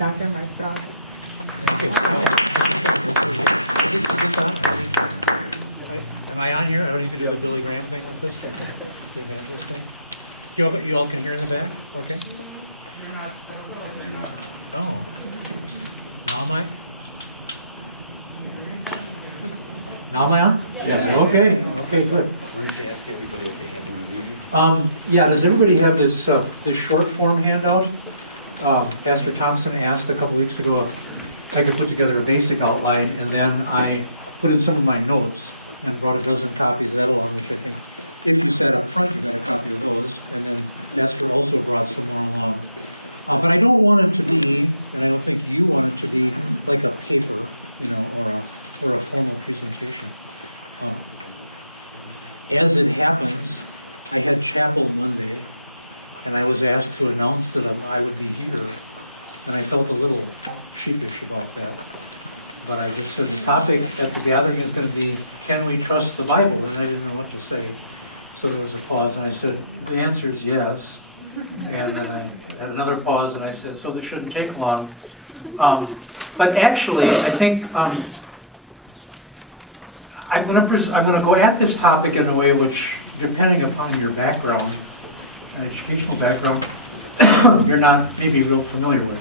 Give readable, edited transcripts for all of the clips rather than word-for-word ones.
Dr. Mike Braun. Am I on here? I don't need to do a Billy Graham thing on this. You all can hear the band? Okay. You're not, I don't feel like they're not. Oh. Now am I? Now am I on? Yes. Okay. Okay, good. Yeah, does everybody have this this short form handout? Pastor Thompson asked a couple weeks ago if I could put together a basic outline, and then I put in some of my notes and brought a dozen copies of them. But I don't want to. I had a chapel meeting, and I was asked to announce that I would be here, and I felt a little sheepish about that. But I just said the topic at the gathering is going to be, can we trust the Bible? And I didn't know what to say. So there was a pause, and I said, the answer is yes. And then I had another pause, and I said, so this shouldn't take long. But actually, I think I'm going to go at this topic in a way which, depending upon your background, educational background, you're not maybe real familiar with.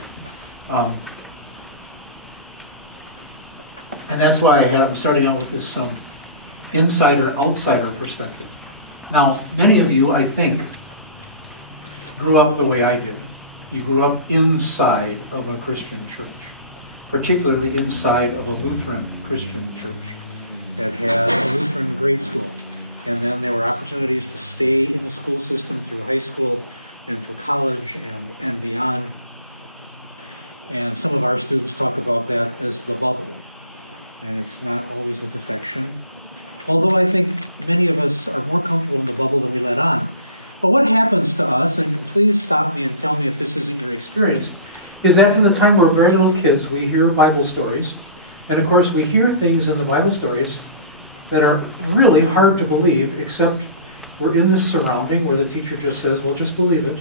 And that's why I'm starting out with this insider-outsider perspective. Now, many of you, I think, grew up the way I did. You grew up inside of a Christian church, particularly inside of a Lutheran Christian church. Experience is that from the time we're very little kids, we hear Bible stories. And of course, we hear things in the Bible stories that are really hard to believe, except we're in this surrounding where the teacher just says, well, just believe it.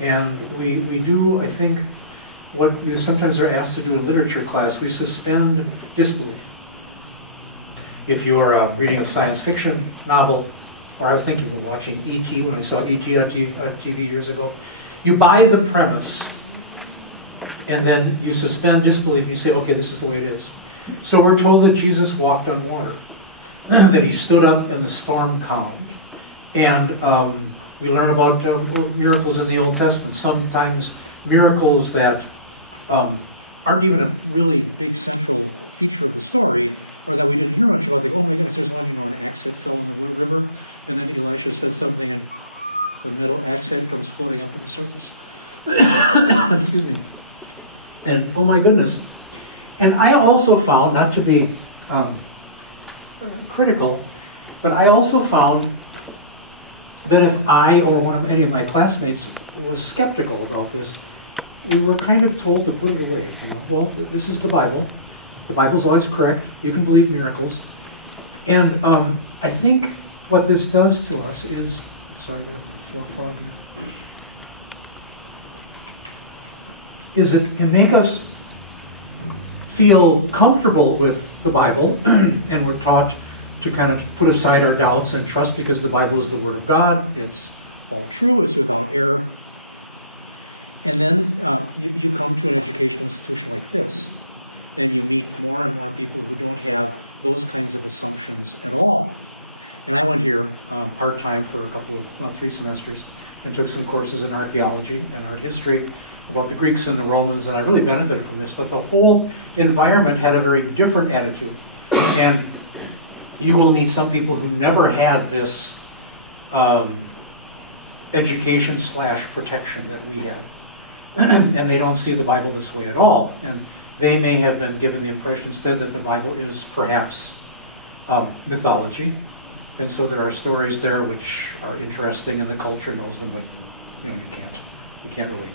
And we do, I think, what you sometimes are asked to do in literature class, we suspend disbelief. If you're reading a science fiction novel, or I was thinking of watching E.T. when I saw E.T. on TV years ago, you buy the premise, and then you suspend disbelief. You say, okay, this is the way it is. So we're told that Jesus walked on water, that he stood up and the storm calmed. And we learn about miracles in the Old Testament, sometimes miracles that aren't even a really big thing. Excuse me. And oh my goodness. And I also found, not to be critical, but I also found that if I or any of my classmates was skeptical about this, we were kind of told to put it away. Well, this is the Bible. The Bible's always correct. You can believe miracles. And I think what this does to us is, sorry, is it can make us feel comfortable with the Bible, and we're taught to kind of put aside our doubts and trust because the Bible is the Word of God. It's all true. It's and then I went here part-time for a couple of 3 semesters and took some courses in archaeology and art history about the Greeks and the Romans, and I really benefited from this, but the whole environment had a very different attitude. And you will meet some people who never had this education/protection that we have. And they don't see the Bible this way at all. And they may have been given the impression instead that the Bible is perhaps mythology. And so there are stories there which are interesting and the culture knows them, but you can't really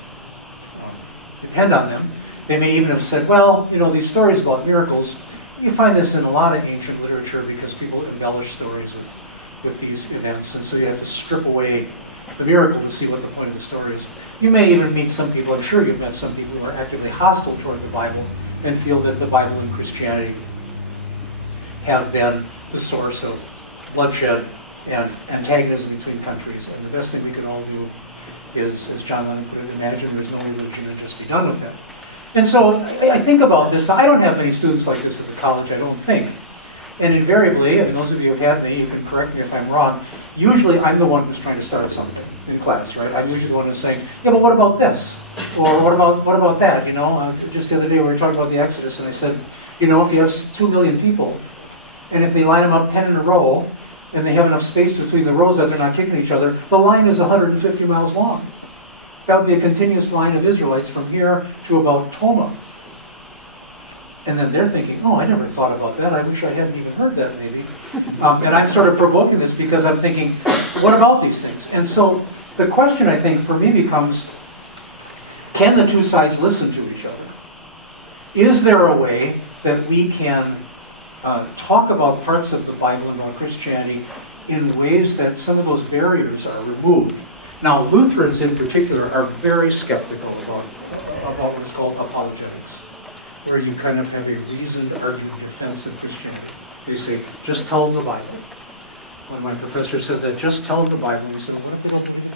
depend on them. They may even have said, well, these stories about miracles, you find this in a lot of ancient literature because people embellish stories with these events, and so you have to strip away the miracle to see what the point of the story is. You may even meet some people, I'm sure you've met some people who are actively hostile toward the Bible and feel that the Bible and Christianity have been the source of bloodshed and antagonism between countries. And the best thing we can all do is, as John Lennon put it, imagine there's no religion and just be done with it. And so I think about this. I don't have many students like this at the college, I don't think. And invariably, and those of you who have had me, you can correct me if I'm wrong, usually I'm the one who's trying to start something in class, right? I'm usually the one who's saying, yeah, but what about this? Or what about that? You know, just the other day we were talking about the Exodus, and I said, you know, if you have 2 million people, and if they line them up 10 in a row, and they have enough space between the rows that they're not kicking each other, the line is 150 miles long. That would be a continuous line of Israelites from here to about Toma. And then they're thinking, oh, I never thought about that. I wish I hadn't even heard that, maybe. And I'm sort of provoking this because I'm thinking, what about these things? And so the question, I think, for me becomes, can the two sides listen to each other? Is there a way that we can talk about parts of the Bible and about Christianity in ways that some of those barriers are removed? Now, Lutherans in particular are very skeptical about what is called apologetics, where you kind of have a reasoned argument in defense of Christianity. They say, just tell them the Bible. When my professor said that, just tell them the Bible, we said, what if they don't believe it?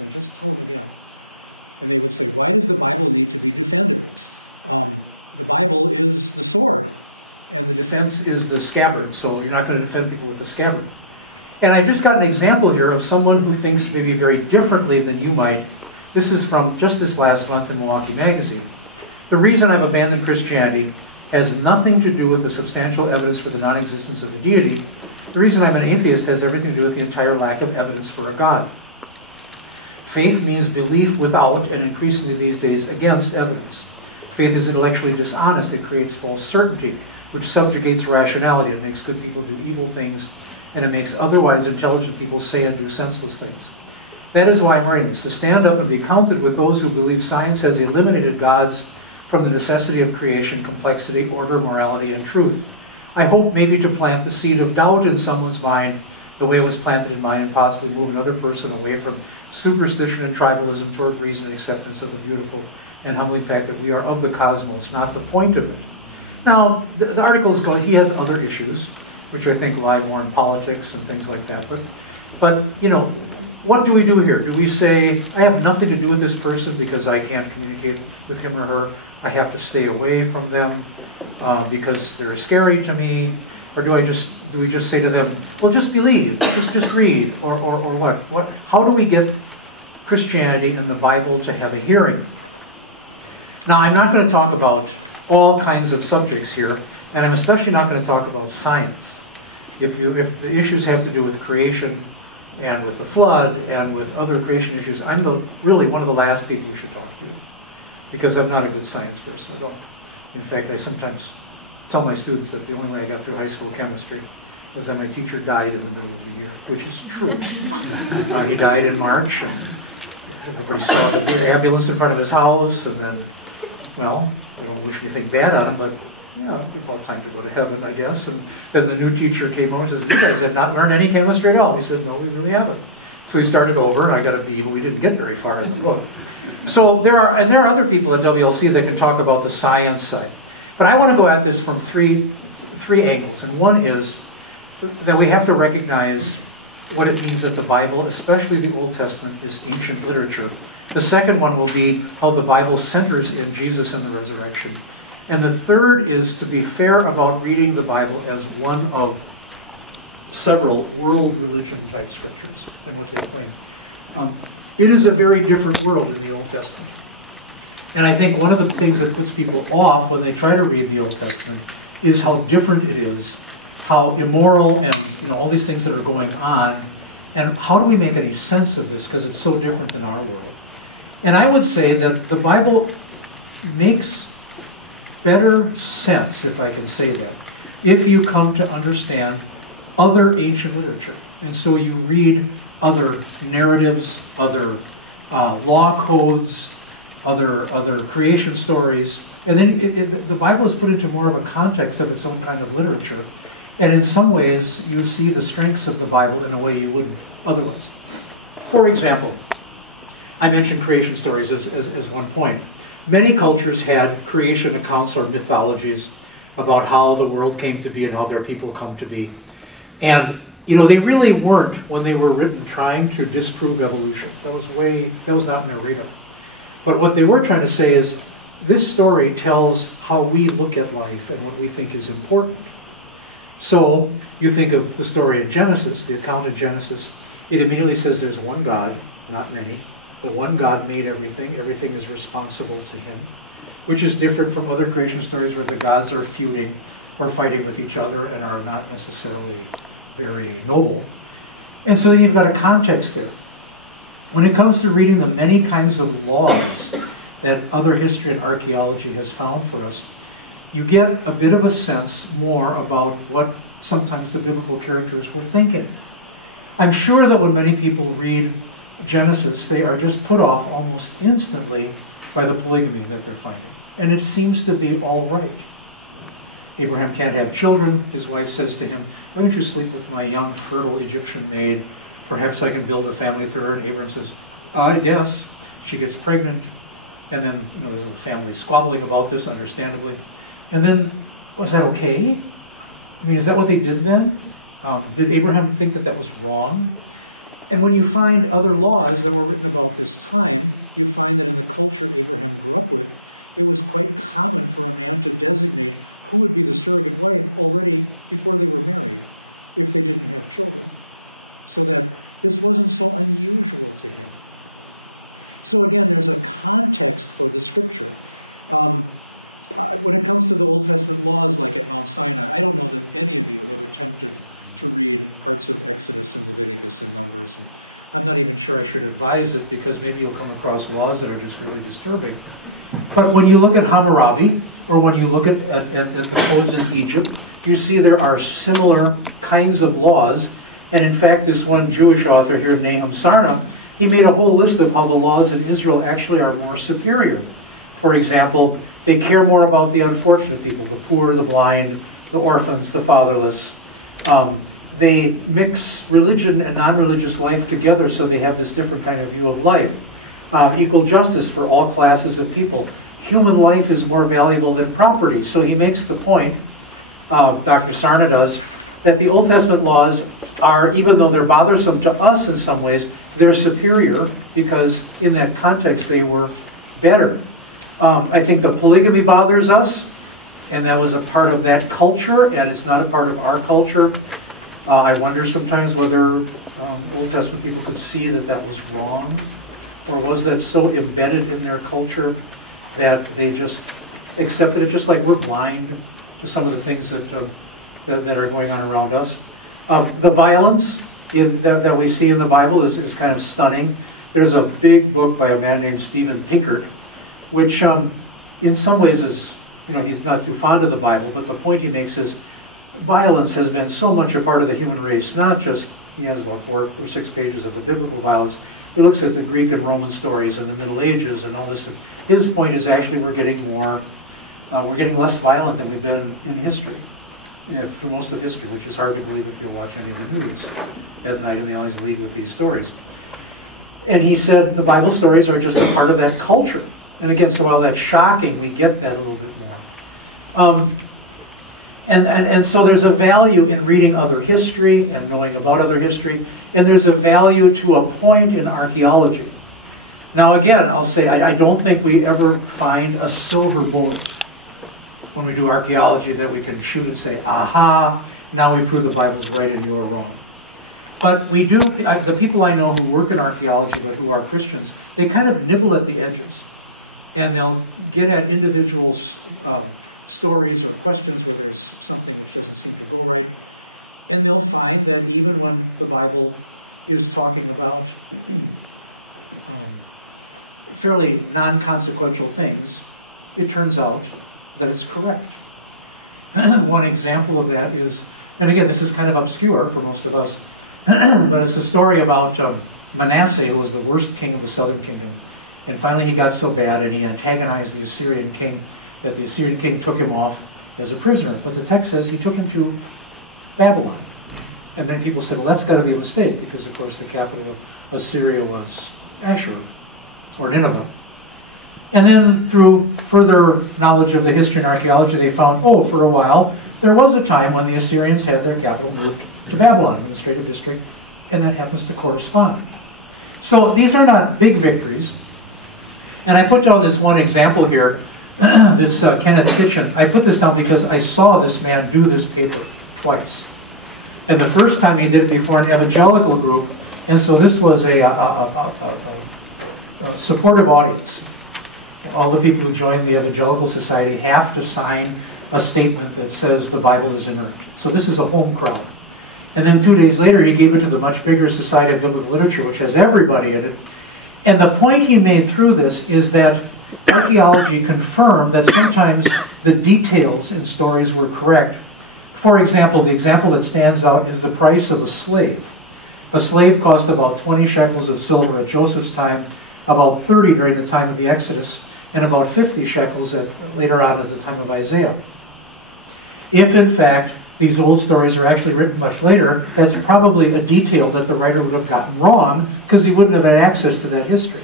The defense is the scabbard, so you're not going to defend people with a scabbard. And I've just got an example here of someone who thinks maybe very differently than you might. This is from just this last month in Milwaukee Magazine. The reason I've abandoned Christianity has nothing to do with the substantial evidence for the non-existence of a deity. The reason I'm an atheist has everything to do with the entire lack of evidence for a God. Faith means belief without, and increasingly these days, against evidence. Faith is intellectually dishonest. It creates false certainty, which subjugates rationality. It makes good people do evil things, and it makes otherwise intelligent people say and do senseless things. That is why I'm writing this, to stand up and be counted with those who believe science has eliminated gods from the necessity of creation, complexity, order, morality, and truth. I hope maybe to plant the seed of doubt in someone's mind the way it was planted in mine, and possibly move another person away from superstition and tribalism toward reason and acceptance of the beautiful and humbling fact that we are of the cosmos, not the point of it. Now, the article is going, he has other issues, which I think lie more in politics and things like that. But you know, what do we do here? Do we say, I have nothing to do with this person because I can't communicate with him or her? I have to stay away from them because they're scary to me? Or do we just say to them, well, just believe, just read, or what? How do we get Christianity and the Bible to have a hearing? Now, I'm not going to talk about all kinds of subjects here, and I'm especially not going to talk about science. If the issues have to do with creation and with the flood and with other creation issues, I'm really one of the last people you should talk to, because I'm not a good science person. In fact, I sometimes tell my students that the only way I got through high school chemistry was that my teacher died in the middle of the year, which is true. He died in March, and everybody saw the ambulance in front of his house, and then, well, I don't wish anything bad on him, but yeah, people have time to go to heaven, I guess. And then the new teacher came over and says, you guys have not learned any chemistry at all. He said, no, we really haven't. So we started over, and I got a B, but we didn't get very far in the book. So there are other people at WLC that can talk about the science side. But I want to go at this from three angles. And one is that we have to recognize what it means that the Bible, especially the Old Testament, is ancient literature. The second one will be how the Bible centers in Jesus and the resurrection. And the third is to be fair about reading the Bible as one of several world religion type scriptures than what they claim. It is a very different world in the Old Testament. And I think one of the things that puts people off when they try to read the Old Testament is how different it is, how immoral and all these things that are going on, and how do we make any sense of this because it's so different than our world. And I would say that the Bible makes better sense, if I can say that, if you come to understand other ancient literature. And so you read other narratives, other law codes, other creation stories, and then the Bible is put into more of a context of its own kind of literature. And in some ways, you see the strengths of the Bible in a way you wouldn't otherwise. For example, I mentioned creation stories as one point. Many cultures had creation accounts or mythologies about how the world came to be and how their people come to be. And, you know, they really weren't, when they were written, trying to disprove evolution. That was not in their radar. But what they were trying to say is, this story tells how we look at life and what we think is important. So, you think of the story in Genesis, the account in Genesis, it immediately says there's one God, not many. The one God made everything. Everything is responsible to him, which is different from other creation stories where the gods are feuding or fighting with each other and are not necessarily very noble. And so then you've got a context there. When it comes to reading the many kinds of laws that other history and archaeology has found for us, you get a bit of a sense more about what sometimes the biblical characters were thinking. I'm sure that when many people read Genesis, they are just put off almost instantly by the polygamy that they're finding. And it seems to be all right. Abraham can't have children. His wife says to him, why don't you sleep with my young, fertile Egyptian maid? Perhaps I can build a family through her. And Abraham says, I guess. She gets pregnant. And then, you know, there's a family squabbling about this, understandably. And then, was that okay? I mean, is that what they did then? Did Abraham think that that was wrong? And when you find other laws that were written about this time, I'm not even sure I should advise it because maybe you'll come across laws that are just really disturbing. But when you look at Hammurabi, or when you look at the codes in Egypt, you see there are similar kinds of laws. And in fact, this one Jewish author here, Nahum Sarna, he made a whole list of how the laws in Israel actually are more superior. For example, they care more about the unfortunate people, the poor, the blind, the orphans, the fatherless. They mix religion and non-religious life together, so they have this different kind of view of life. Equal justice for all classes of people. Human life is more valuable than property. So he makes the point, Dr. Sarna does, that the Old Testament laws are, even though they're bothersome to us in some ways, they're superior because in that context they were better. I think the polygamy bothers us, and that was a part of that culture, and it's not a part of our culture. I wonder sometimes whether Old Testament people could see that that was wrong, or was that so embedded in their culture that they just accepted it, just like we're blind to some of the things that are going on around us. The violence that we see in the Bible is kind of stunning. There's a big book by a man named Stephen Pinkert, which in some ways is, you know, he's not too fond of the Bible, but the point he makes is violence has been so much a part of the human race, not just, he has about 4 or 6 pages of the biblical violence. He looks at the Greek and Roman stories and the Middle Ages and all this. His point is actually we're getting less violent than we've been in history, for most of history, which is hard to believe if you watch any of the news at night, and they always lead with these stories. And he said the Bible stories are just a part of that culture. And again, so while that's shocking, we get that a little bit more. And so there's a value in reading other history and knowing about other history, and there's a value to a point in archaeology. Now again, I'll say I don't think we ever find a silver bullet when we do archaeology that we can shoot and say, aha, now we prove the Bible's right and you're wrong. But we do, the people I know who work in archaeology but who are Christians, they kind of nibble at the edges. And they'll get at individual stories or questions where there's something that doesn't seem to go right. And they'll find that even when the Bible is talking about fairly non-consequential things, it turns out that it's correct. One example of that is, and again, this is kind of obscure for most of us, but it's a story about Manasseh, who was the worst king of the southern kingdom. And finally he got so bad and he antagonized the Assyrian king that the Assyrian king took him off as a prisoner. But the text says he took him to Babylon. And then people said, well, that's got to be a mistake because, of course, the capital of Assyria was Ashur. or Nineveh. And then through further knowledge of the history and archaeology, they found, oh, for a while, there was a time when the Assyrians had their capital moved to Babylon, administrative district, and that happens to correspond. So these are not big victories. And I put down this one example here, this Kenneth Kitchen. I put this down because I saw this man do this paper twice. And the first time he did it before an evangelical group, and so this was a supportive audience. All the people who join the Evangelical Society have to sign a statement that says the Bible is inerrant. So this is a home crowd. And then 2 days later, he gave it to the much bigger Society of Biblical Literature, which has everybody in it. And the point he made through this is that archaeology confirmed that sometimes the details in stories were correct. For example, the example that stands out is the price of a slave. A slave cost about 20 shekels of silver at Joseph's time, about 30 during the time of the Exodus, and about 50 shekels later on at the time of Isaiah. If, in fact, these old stories are actually written much later, that's probably a detail that the writer would have gotten wrong because he wouldn't have had access to that history.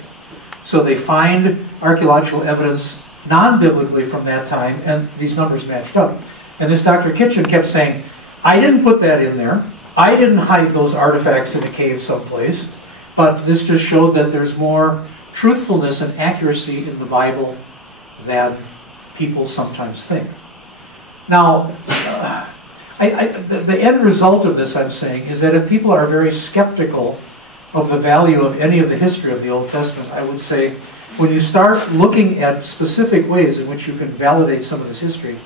So they find archaeological evidence non-biblically from that time, and these numbers matched up. And this Dr. Kitchen kept saying, I didn't put that in there. I didn't hide those artifacts in a cave someplace. But this just showed that there's more truthfulness and accuracy in the Bible than people sometimes think. Now, the end result of this, I'm saying, is that if people are very skeptical of the value of any of the history of the Old Testament, I would say when you start looking at specific ways in which you can validate some of this history,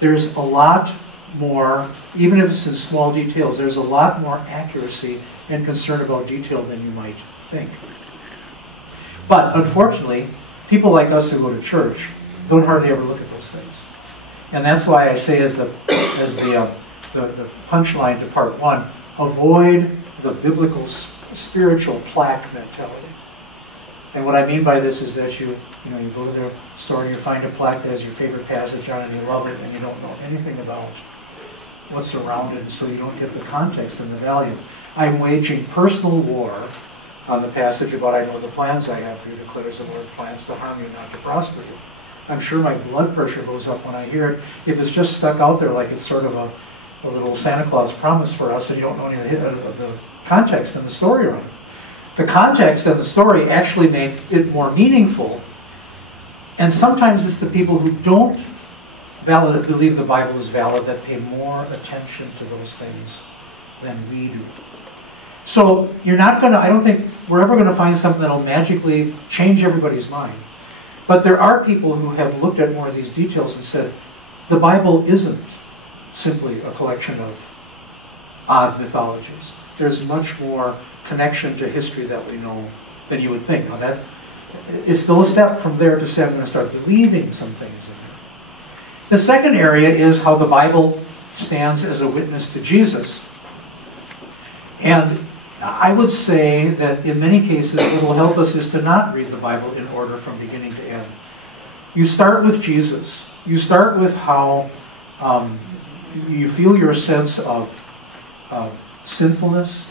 there's a lot more, even if it's in small details, there's a lot more accuracy and concern about detail than you might think. But unfortunately, people like us who go to church don't hardly ever look at those things. And that's why I say as the punchline to part one, avoid the biblical spiritual plaque mentality. And what I mean by this is that you go to the store and you find a plaque that has your favorite passage on it and you love it and you don't know anything about what's around it, and so you don't get the context and the value. I'm waging personal war on the passage about I know the plans I have for you, declares the Lord, plans to harm you, not to prosper you. I'm sure my blood pressure goes up when I hear it. If it's just stuck out there like it's sort of a little Santa Claus promise for us and you don't know any of the context and the story around it. The context and the story actually make it more meaningful. And sometimes it's the people who don't believe the Bible is valid that pay more attention to those things than we do. So you're not going to, I don't think we're ever going to find something that will magically change everybody's mind. But there are people who have looked at more of these details and said, the Bible isn't simply a collection of odd mythologies. There's much more connection to history that we know than you would think. Now that, it's still a step from there to say I'm going to start believing some things in there. The second area is how the Bible stands as a witness to Jesus. And I would say that in many cases what will help us is to not read the Bible in order from beginning to end. You start with Jesus. You start with how you feel your sense of sinfulness,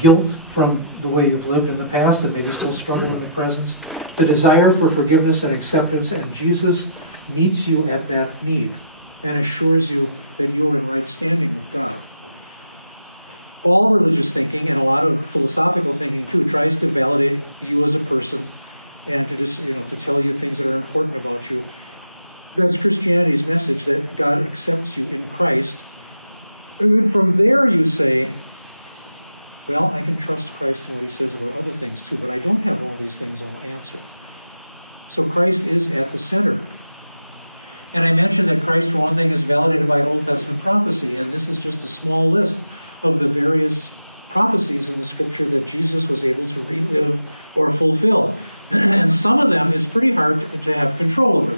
guilt from the way you've lived in the past and maybe still struggle in the present, the desire for forgiveness and acceptance, and Jesus meets you at that need and assures you that you are control of this.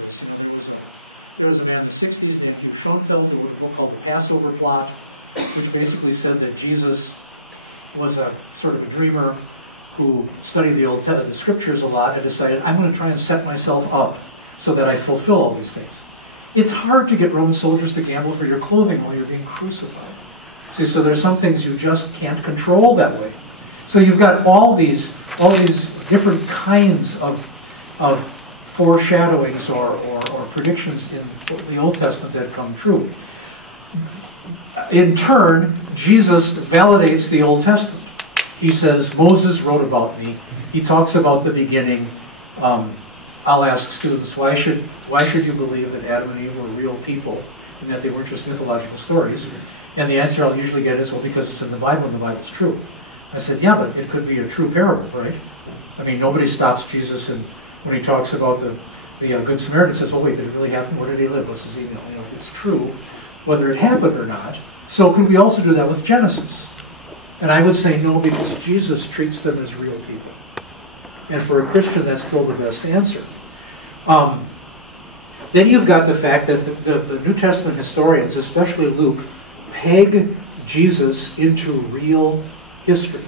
There was a man in the 60s named Hugh Schoenfeld who wrote a book called The Passover Plot, which basically said that Jesus was a sort of a dreamer who studied the scriptures a lot and decided, I'm going to try and set myself up so that I fulfill all these things. It's hard to get Roman soldiers to gamble for your clothing while you're being crucified. See, so there's some things you just can't control that way. So you've got all these different kinds of foreshadowings or predictions in the Old Testament that come true. In turn, Jesus validates the Old Testament. He says, Moses wrote about me. He talks about the beginning. I'll ask students, why should you believe that Adam and Eve were real people and that they weren't just mythological stories? And the answer I'll usually get is, well, because it's in the Bible and the Bible's true. I said, yeah, but it could be a true parable, right? I mean, nobody stops Jesus and when he talks about the Good Samaritan, says, oh wait, did it really happen? Where did he live? What's his email? You know, it's true, whether it happened or not. So could we also do that with Genesis? And I would say no, because Jesus treats them as real people. And for a Christian, that's still the best answer. Then you've got the fact that the New Testament historians, especially Luke, peg Jesus into real history.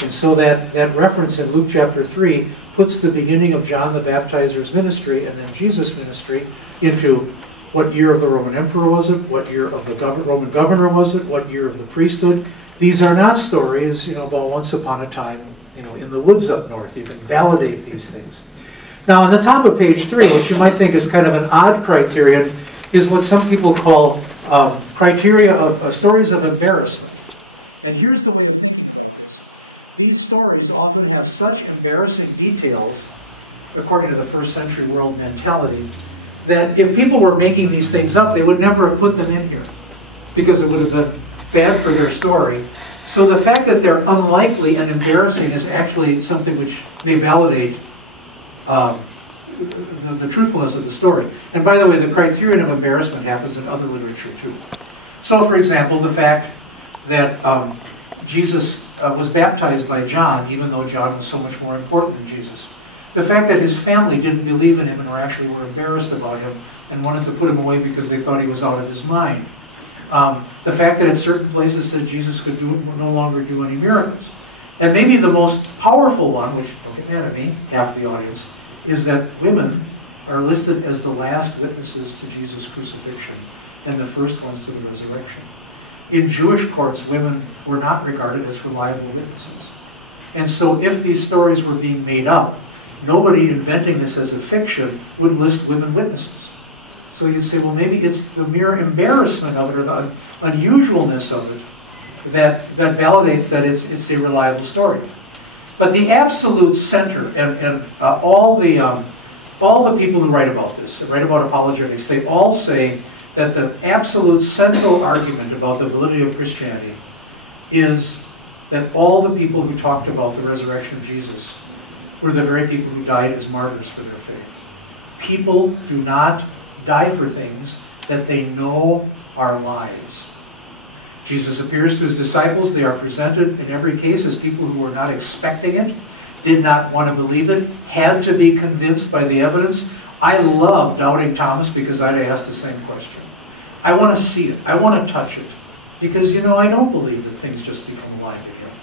And so that reference in Luke chapter 3 puts the beginning of John the Baptizer's ministry and then Jesus' ministry into what year of the Roman emperor was it, what year of the Roman governor was it, what year of the priesthood. These are not stories, about once upon a time, in the woods up north. You can validate these things. Now, on the top of page 3, what you might think is kind of an odd criterion is what some people call criteria of stories of embarrassment. And here's the way these stories often have such embarrassing details, according to the first century world mentality, that if people were making these things up, they would never have put them in here because it would have been bad for their story. So the fact that they're unlikely and embarrassing is actually something which may validate the truthfulness of the story. And by the way, the criterion of embarrassment happens in other literature too. So for example, the fact that Jesus was baptized by John, even though John was so much more important than Jesus. The fact that his family didn't believe in him and were embarrassed about him and wanted to put him away because they thought he was out of his mind. The fact that at certain places said Jesus could no longer do any miracles. And maybe the most powerful one, which, don't get mad at me, half the audience, is that women are listed as the last witnesses to Jesus' crucifixion and the first ones to the resurrection. In Jewish courts, women were not regarded as reliable witnesses. And so if these stories were being made up, nobody inventing this as a fiction would list women witnesses. So you'd say, well, maybe it's the mere embarrassment of it or the unusualness of it that validates that it's a reliable story. But the absolute center, and all the people who write about this, write about apologetics, they all say that the absolute central argument about the validity of Christianity is that all the people who talked about the resurrection of Jesus were the very people who died as martyrs for their faith. People do not die for things that they know are lies. Jesus appears to his disciples. They are presented in every case as people who were not expecting it, did not want to believe it, had to be convinced by the evidence. I love doubting Thomas because I'd ask the same question. I want to see it. I want to touch it. Because, I don't believe that things just become alive again.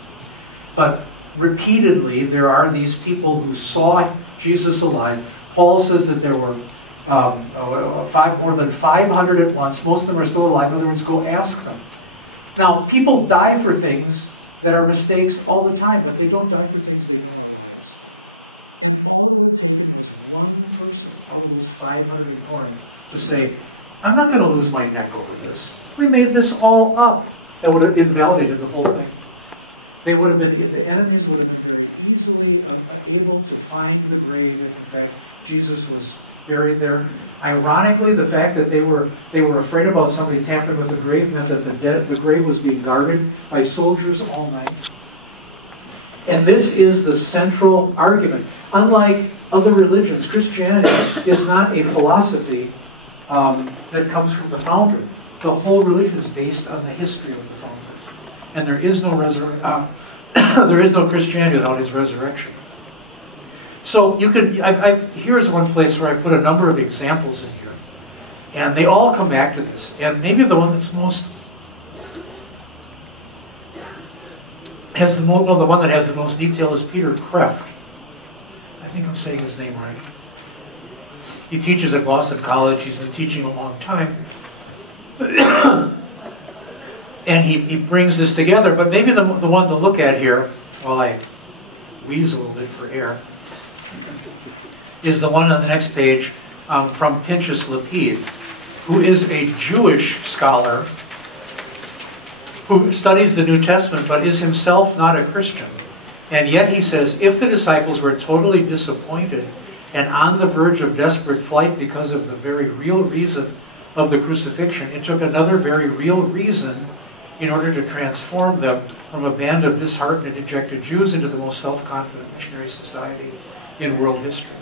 But repeatedly, there are these people who saw Jesus alive. Paul says that there were more than 500 at once. Most of them are still alive. In other words, go ask them. Now, people die for things that are mistakes all the time, but they don't die for things they know are mistakes. One person almost 500 born to say, I'm not going to lose my neck over this. We made this all up. That would have invalidated the whole thing. They would have been, the enemies would have been very easily able to find the grave. In fact, Jesus was buried there. Ironically, the fact that they were afraid about somebody tampering with the grave meant that the grave was being guarded by soldiers all night. And this is the central argument. Unlike other religions, Christianity is not a philosophy that comes from the founder. The whole religion is based on the history of the founders. And there is no there is no Christianity without his resurrection. So you could, here's one place where I put a number of examples in here. And they all come back to this. And maybe the one that's most, the one that has the most detail is Peter Kreeft. I think I'm saying his name right. He teaches at Boston College. He's been teaching a long time. And he brings this together. But maybe the one to look at here, while I wheeze a little bit for air, is the one on the next page from Pinchas Lapid, who is a Jewish scholar who studies the New Testament but is himself not a Christian. And yet he says, if the disciples were totally disappointed and on the verge of desperate flight because of the very real reason of the crucifixion, it took another very real reason in order to transform them from a band of disheartened and dejected Jews into the most self-confident missionary society in world history.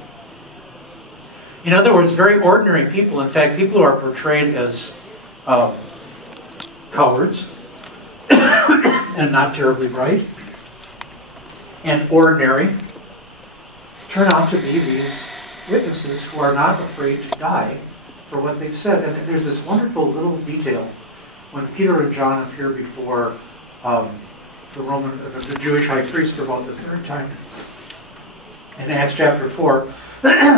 In other words, very ordinary people, in fact, people who are portrayed as cowards and not terribly bright and ordinary, turn out to be these witnesses who are not afraid to die for what they've said. And there's this wonderful little detail when Peter and John appear before the Jewish high priest for about the third time in Acts chapter 4.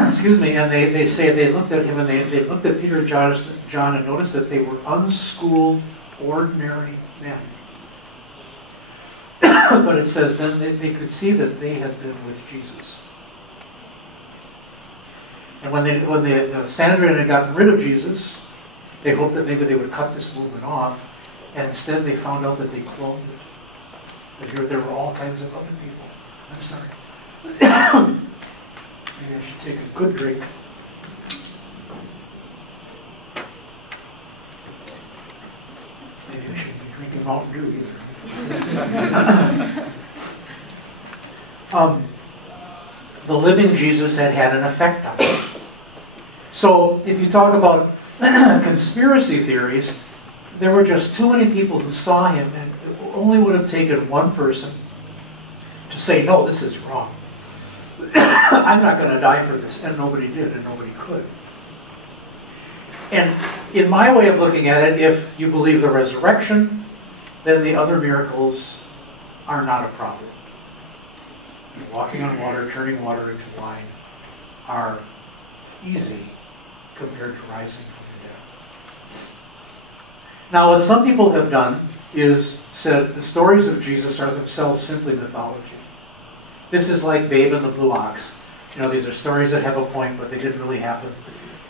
Excuse me, and they say they looked at him and they looked at Peter and John and noticed that they were unschooled, ordinary men. But it says then they could see that they had been with Jesus. And when the Sanhedrin had gotten rid of Jesus, they hoped that maybe they would cut this movement off, and instead they found out that they cloned it. That here there were all kinds of other people. I'm sorry. Maybe I should take a good drink. Maybe I shouldn't be drinking Mountain Dew either. The living Jesus had an effect on him. So if you talk about conspiracy theories, there were just too many people who saw him, and it only would have taken one person to say, no, this is wrong. I'm not going to die for this. And nobody did, and nobody could. And in my way of looking at it, if you believe the resurrection, then the other miracles are not a problem. Walking on water, turning water into wine are easy compared to rising from the dead. Now, what some people have done is said the stories of Jesus are themselves simply mythology. This is like Babe and the Blue Ox. You know, these are stories that have a point, but they didn't really happen.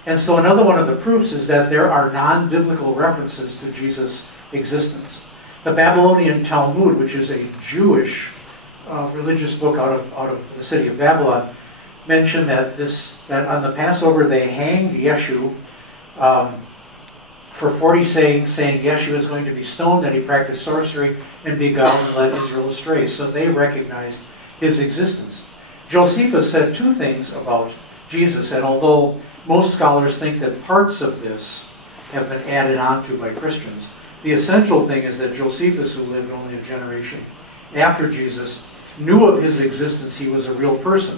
And so another one of the proofs is that there are non-biblical references to Jesus' existence. The Babylonian Talmud, which is a Jewish religious book out of the city of Babylon, mentioned that on the Passover they hanged Yeshu for 40 saying Yeshu is going to be stoned, and he practiced sorcery and beguiled and led Israel astray. So they recognized his existence. Josephus said two things about Jesus, and although most scholars think that parts of this have been added onto by Christians, the essential thing is that Josephus, who lived only a generation after Jesus, knew of his existence. He was a real person.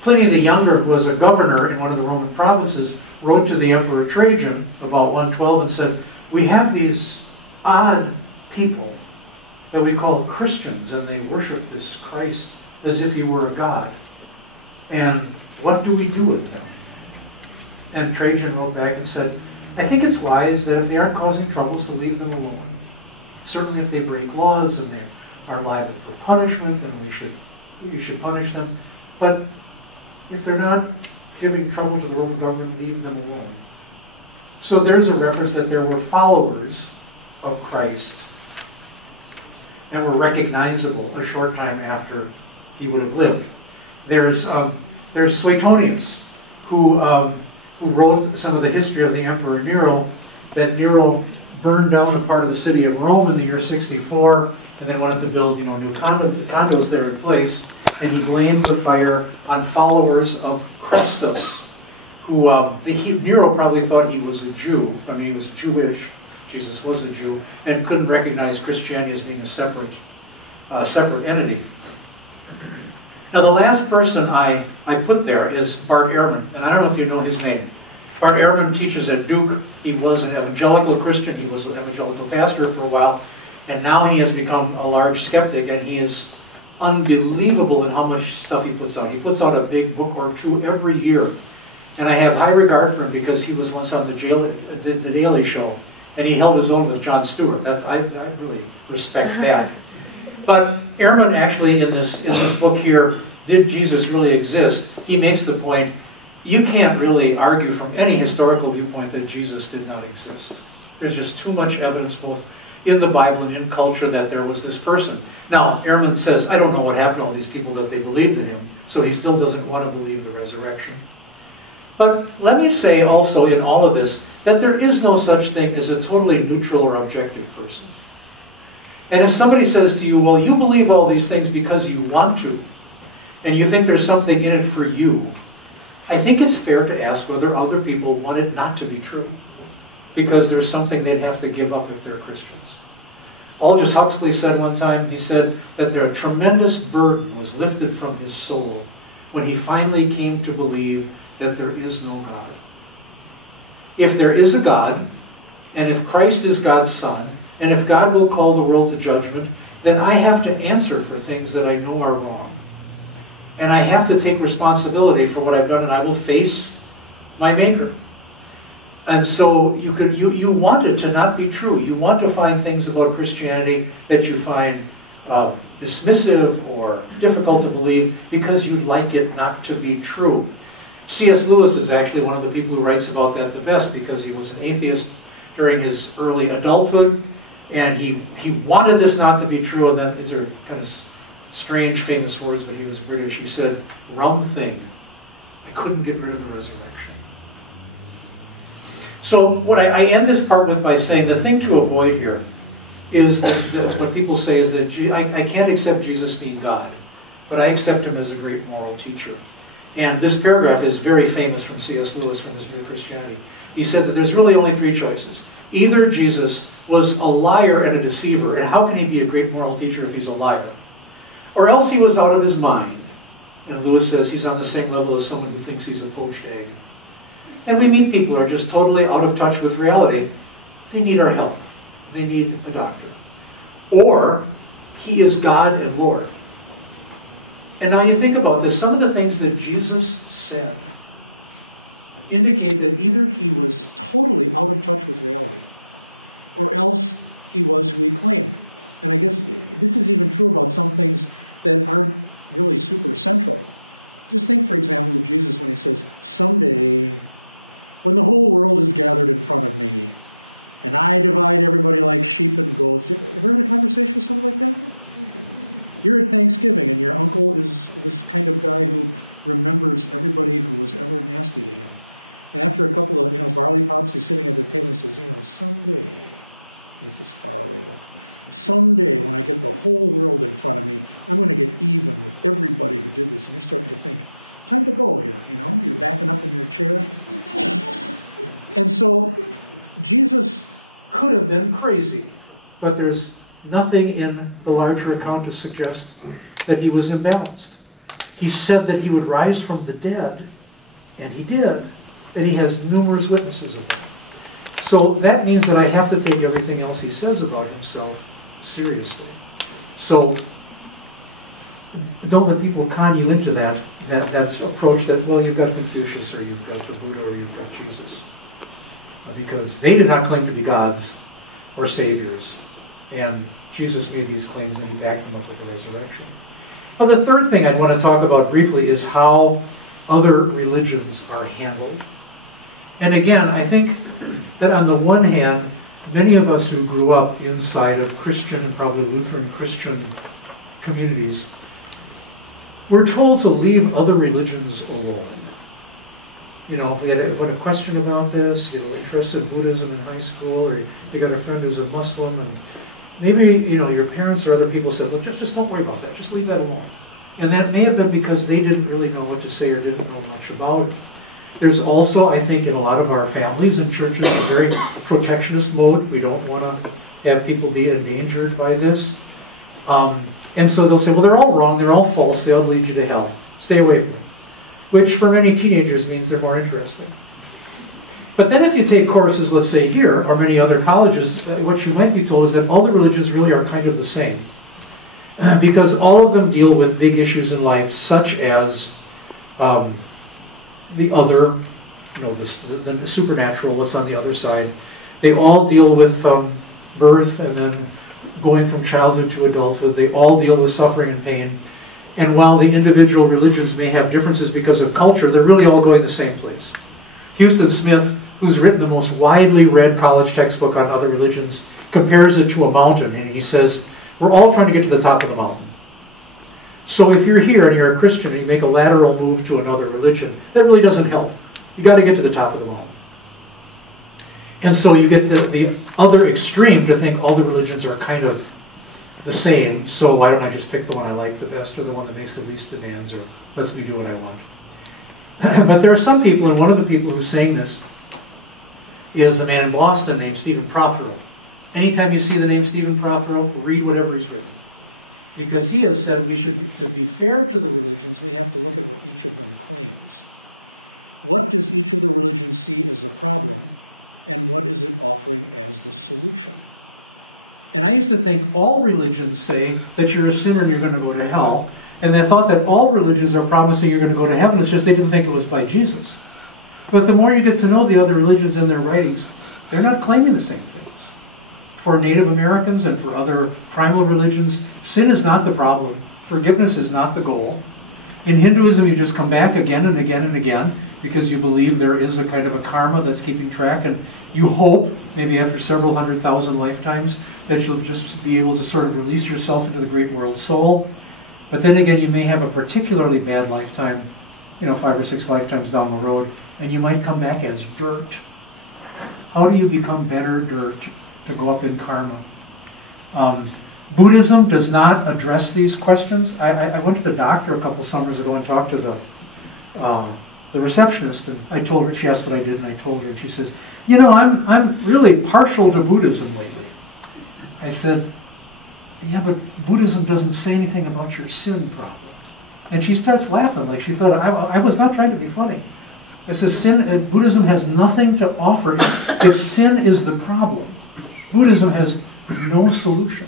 Pliny the Younger, who was a governor in one of the Roman provinces, wrote to the Emperor Trajan about 112 and said, we have these odd people that we call Christians, and they worship this Christ as if he were a god. And what do we do with them? And Trajan wrote back and said, I think it's wise that if they aren't causing troubles to leave them alone. Certainly if they break laws and they are liable for punishment, then you should punish them. But if they're not giving trouble to the Roman government, leave them alone. So there's a reference that there were followers of Christ and were recognizable a short time after he would have lived. There's Suetonius, who wrote some of the history of the Emperor Nero, that Nero burned down a part of the city of Rome in the year 64, and then wanted to build, new condos there in place. And he blamed the fire on followers of Christus, who Nero probably thought he was a Jew. I mean, he was Jewish. Jesus was a Jew, and couldn't recognize Christianity as being a separate entity. Now, the last person I put there is Bart Ehrman, and I don't know if you know his name. Bart Ehrman teaches at Duke. He was an evangelical Christian. He was an evangelical pastor for a while, and now he has become a large skeptic, and he is unbelievable in how much stuff he puts out. He puts out a big book or two every year, and I have high regard for him because he was once on the Daily Show, and he held his own with Jon Stewart. I really respect that. But Ehrman actually in this book here did Jesus really exist, he makes the point, you can't really argue from any historical viewpoint that Jesus did not exist. There's just too much evidence both in the Bible and in culture that there was this person. Now, Ehrman says, I don't know what happened to all these people that they believed in him, so he still doesn't want to believe the resurrection. But let me say also in all of this that there is no such thing as a totally neutral or objective person. And if somebody says to you, well, you believe all these things because you want to, and you think there's something in it for you, I think it's fair to ask whether other people want it not to be true, because there's something they'd have to give up if they're Christians. Aldous Huxley said one time, he said that a tremendous burden was lifted from his soul when he finally came to believe that there is no God. If there is a God, and if Christ is God's Son, and if God will call the world to judgment, then I have to answer for things that I know are wrong. And I have to take responsibility for what I've done, and I will face my Maker. And so you want it to not be true. You want to find things about Christianity that you find dismissive or difficult to believe because you'd like it not to be true. C.S. Lewis is actually one of the people who writes about that the best, because he was an atheist during his early adulthood, and he wanted this not to be true, and then these are kind of strange famous words, but he was British. He said, "Rum thing, I couldn't get rid of the resurrection." So what I end this part with by saying the thing to avoid here is that what people say is that I can't accept Jesus being God, but I accept him as a great moral teacher. And this paragraph is very famous from C.S. Lewis from his Mere Christianity. He said that there's really only three choices. Either Jesus was a liar and a deceiver, and how can he be a great moral teacher if he's a liar? Or else he was out of his mind. And Lewis says he's on the same level as someone who thinks he's a poached egg. And we meet people who are just totally out of touch with reality. They need our help. They need a doctor. Or he is God and Lord. And now you think about this. Some of the things that Jesus said indicate that either he was could have been crazy, but there's nothing in the larger account to suggest that he was imbalanced. He said that he would rise from the dead, and he did, and he has numerous witnesses of that. So that means that I have to take everything else he says about himself seriously. So don't let people con you into that approach that, well, you've got Confucius, or you've got the Buddha, or you've got Jesus. Because they did not claim to be gods or saviors. And Jesus made these claims and he backed them up with the resurrection. Now, the third thing I'd want to talk about briefly is how other religions are handled. And again, I think that on the one hand, many of us who grew up inside of Christian and probably Lutheran Christian communities, we're told to leave other religions alone. You know, if we had a question about this, you know, interested in Buddhism in high school, or you got a friend who's a Muslim, and maybe, you know, your parents or other people said, look, just don't worry about that, just leave that alone. And that may have been because they didn't really know what to say or didn't know much about it. There's also, I think, in a lot of our families and churches, a very protectionist mode. We don't want to have people be endangered by this. And so they'll say, well, they're all wrong, they're all false, they all lead you to hell. Stay away from them. Which for many teenagers means they're more interesting. But then if you take courses, let's say here, or many other colleges, what you might be told is that all the religions really are kind of the same. Because all of them deal with big issues in life, such as the other, you know, the supernatural, what's on the other side. They all deal with birth and then going from childhood to adulthood. They all deal with suffering and pain. And while the individual religions may have differences because of culture, they're really all going the same place. Houston Smith, who's written the most widely read college textbook on other religions, compares it to a mountain, and he says, we're all trying to get to the top of the mountain. So if you're here and you're a Christian and you make a lateral move to another religion, that really doesn't help. You got to get to the top of the mountain. And so you get the other extreme to think all the religions are kind of the same, so why don't I just pick the one I like the best, or the one that makes the least demands, or lets me do what I want. But there are some people, and one of the people who's saying this is a man in Boston named Stephen Prothero. Anytime you see the name Stephen Prothero, read whatever he's written. Because he has said we should, to be fair to the religions, we have to look at this. And I used to think all religions say that you're a sinner and you're going to go to hell. And they thought that all religions are promising you're going to go to heaven. It's just they didn't think it was by Jesus. But the more you get to know the other religions in their writings, they're not claiming the same things. For Native Americans and for other primal religions, sin is not the problem. Forgiveness is not the goal. In Hinduism, you just come back again and again and again because you believe there is a kind of a karma that's keeping track, and you hope, maybe after several 100,000 lifetimes, that you'll just be able to sort of release yourself into the great world soul. But then again, you may have a particularly bad lifetime, 5 or 6 lifetimes down the road, and you might come back as dirt. How do you become better dirt to go up in karma? Buddhism does not address these questions. I went to the doctor a couple summers ago and talked to the receptionist, and I told her, she asked what I did, and I told her, and she says, I'm really partial to Buddhism lately. I said, yeah, but Buddhism doesn't say anything about your sin problem. And she starts laughing, like she thought I was not trying to be funny. I said, Buddhism has nothing to offer. If sin is the problem, Buddhism has no solution.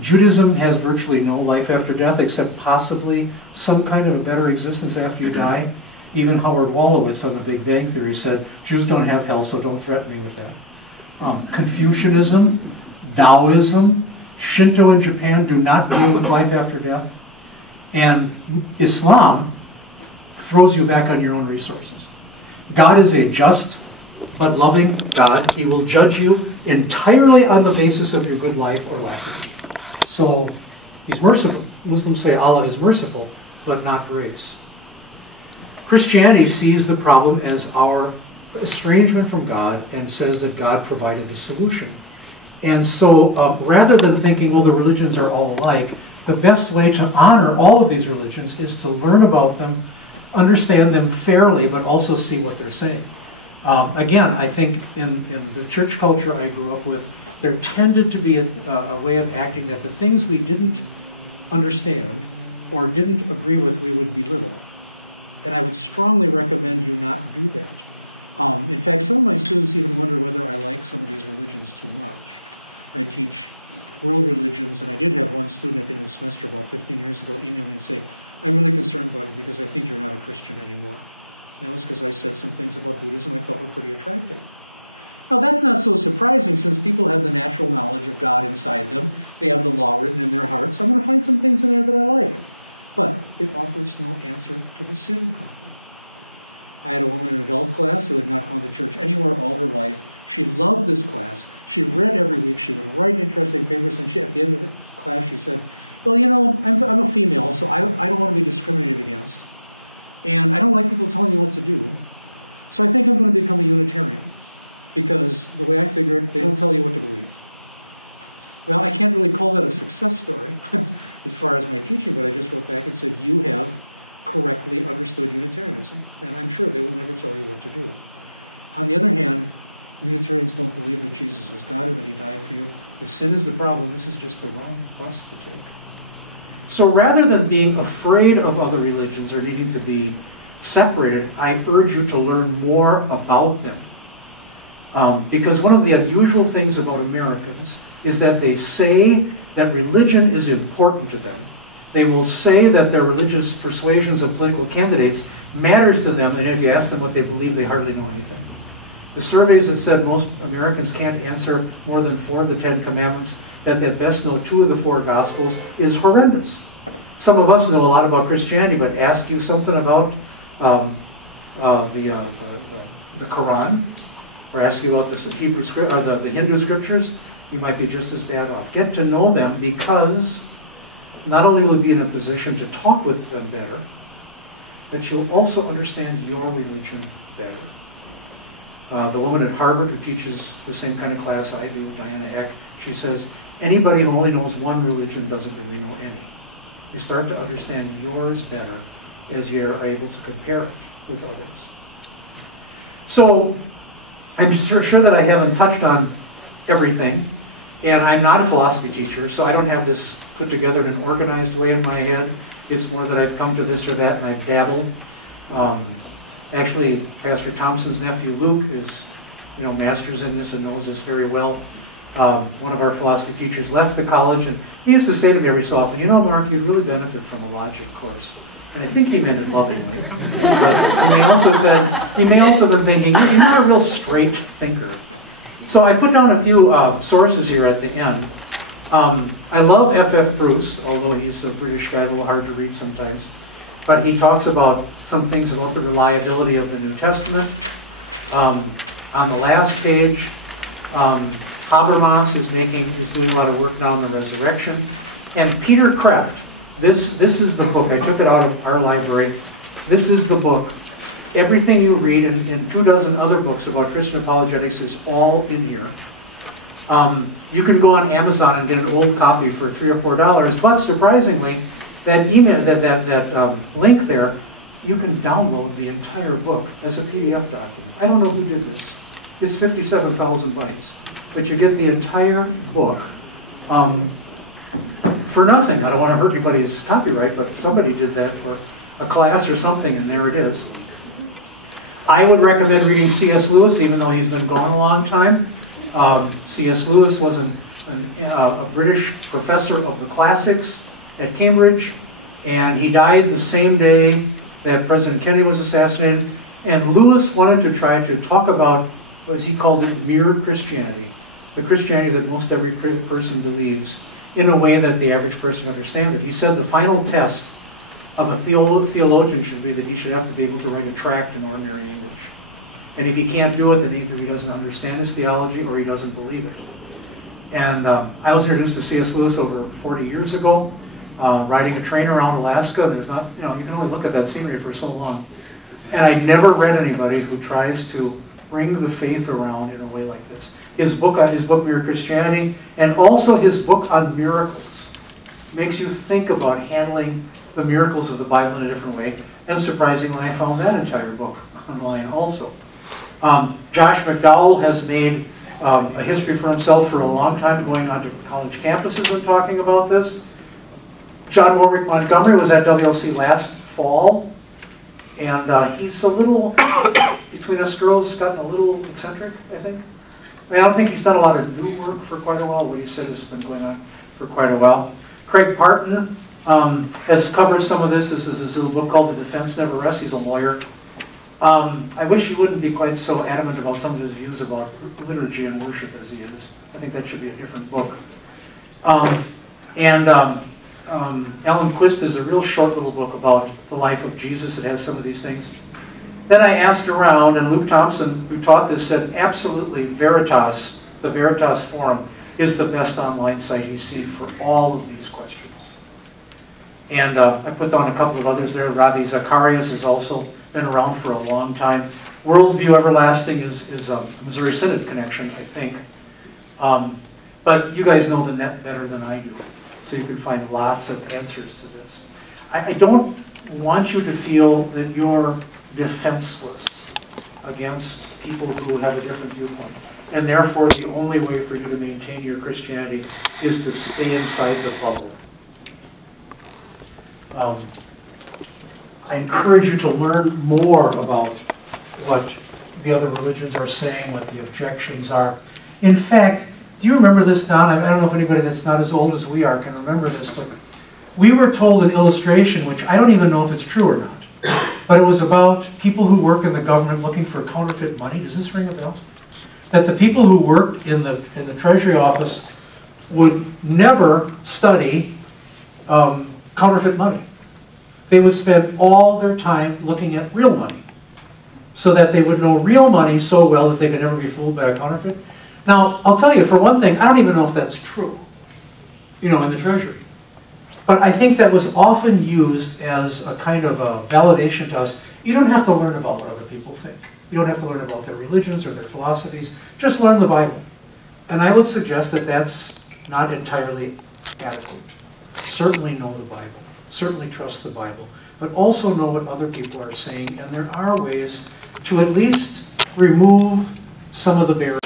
Judaism has virtually no life after death, except possibly some kind of a better existence after you die. Even Howard Wolowitz on the Big Bang Theory said, Jews don't have hell, so don't threaten me with that. Confucianism, Taoism, Shinto in Japan do not deal with life after death. And Islam throws you back on your own resources. God is a just but loving God. He will judge you entirely on the basis of your good life or lack of it. So he's merciful. Muslims say Allah is merciful, but not grace. Christianity sees the problem as our estrangement from God and says that God provided the solution. And so rather than thinking, well, the religions are all alike, the best way to honor all of these religions is to learn about them, understand them fairly, but also see what they're saying. Again, I think in the church culture I grew up with, there tended to be a way of acting that the things we didn't understand or didn't agree with, we would be with. And I would strongly recommend sin is the problem. This is just the wrong question. So rather than being afraid of other religions or needing to be separated, I urge you to learn more about them. Because one of the unusual things about Americans is that they say that religion is important to them. They will say that their religious persuasions of political candidates matters to them, and if you ask them what they believe, they hardly know anything. The surveys that said most Americans can't answer more than 4 of the 10 commandments, that they best know 2 of the 4 Gospels, is horrendous. Some of us know a lot about Christianity, but ask you something about the Quran, or ask you about the Hebrew script, or the Hindu scriptures, you might be just as bad off. Get to know them, because not only will you be in a position to talk with them better, but you'll also understand your religion better. The woman at Harvard who teaches the same kind of class I do, Diana Eck, she says, anybody who only knows one religion doesn't really know any. You start to understand yours better as you're able to compare it with others. So, I'm sure that I haven't touched on everything, and I'm not a philosophy teacher, so I don't have this put together in an organized way in my head. It's more that I've come to this or that and I've dabbled. Actually, Pastor Thompson's nephew Luke is, masters in this and knows this very well. One of our philosophy teachers left the college, and he used to say to me every so often, Mark, you'd really benefit from a logic course. And I think he meant it lovingly. But he may also have been thinking, you're not a real straight thinker. So I put down a few sources here at the end. I love F.F. Bruce, although he's a British guy, a little hard to read sometimes. But he talks about some things about the reliability of the New Testament. On the last page, Habermas is doing a lot of work now on the resurrection. And Peter Kreeft, this is the book. I took it out of our library. This is the book. Everything you read in 24 other books about Christian apologetics is all in here. You can go on Amazon and get an old copy for $3 or $4, but surprisingly, that link there, you can download the entire book as a PDF document. I don't know who did this. It's 57,000 bytes, but you get the entire book for nothing. I don't want to hurt anybody's copyright, but somebody did that for a class or something, and there it is. I would recommend reading C.S. Lewis, even though he's been gone a long time. C.S. Lewis was a British professor of the classics at Cambridge, and he died the same day that President Kennedy was assassinated. And Lewis wanted to try to talk about, as he called it, mere Christianity, the Christianity that most every person believes, in a way that the average person understands it. He said the final test of a theologian should be that he should have to be able to write a tract in ordinary English. And if he can't do it, then either he doesn't understand his theology or he doesn't believe it. And I was introduced to C.S. Lewis over 40 years ago, riding a train around Alaska. There's not, you can only look at that scenery for so long. And I never read anybody who tries to bring the faith around in a way like this. His book, Mere Christianity, and also his book on miracles, makes you think about handling the miracles of the Bible in a different way. And surprisingly, I found that entire book online also. Josh McDowell has made a history for himself for a long time, going onto college campuses and talking about this. John Warwick Montgomery was at WLC last fall, and he's a little, between us girls, gotten a little eccentric, I think. I don't think he's done a lot of new work for quite a while. What he said has been going on for quite a while. Craig Parton has covered some of this. This is his little book called The Defense Never Rests. He's a lawyer. I wish he wouldn't be quite so adamant about some of his views about liturgy and worship as he is. I think that should be a different book. Alan Quist is a real short little book about the life of Jesus. It has some of these things. Then I asked around, and Luke Thompson, who taught this, said absolutely Veritas, the Veritas Forum, is the best online site he's seen for all of these questions. And I put down a couple of others there. Ravi Zacharias has also been around for a long time. Worldview Everlasting is a Missouri Synod connection, I think. But you guys know the net better than I do, so you can find lots of answers to this. I don't want you to feel that you're defenseless against people who have a different viewpoint. And therefore, the only way for you to maintain your Christianity is to stay inside the bubble. I encourage you to learn more about what the other religions are saying, what the objections are. In fact, do you remember this, Don? I don't know if anybody that's not as old as we are can remember this, but we were told an illustration, which I don't even know if it's true or not. but it was about people who work in the government looking for counterfeit money. Does this ring a bell? That the people who worked in the Treasury office would never study counterfeit money. They would spend all their time looking at real money so that they would know real money so well that they could never be fooled by a counterfeit. Now, I'll tell you, for one thing, I don't even know if that's true, in the Treasury. But I think that was often used as a kind of a validation to us. You don't have to learn about what other people think. You don't have to learn about their religions or their philosophies. Just learn the Bible. And I would suggest that that's not entirely adequate. Certainly know the Bible. Certainly trust the Bible. But also know what other people are saying. And there are ways to at least remove some of the barriers.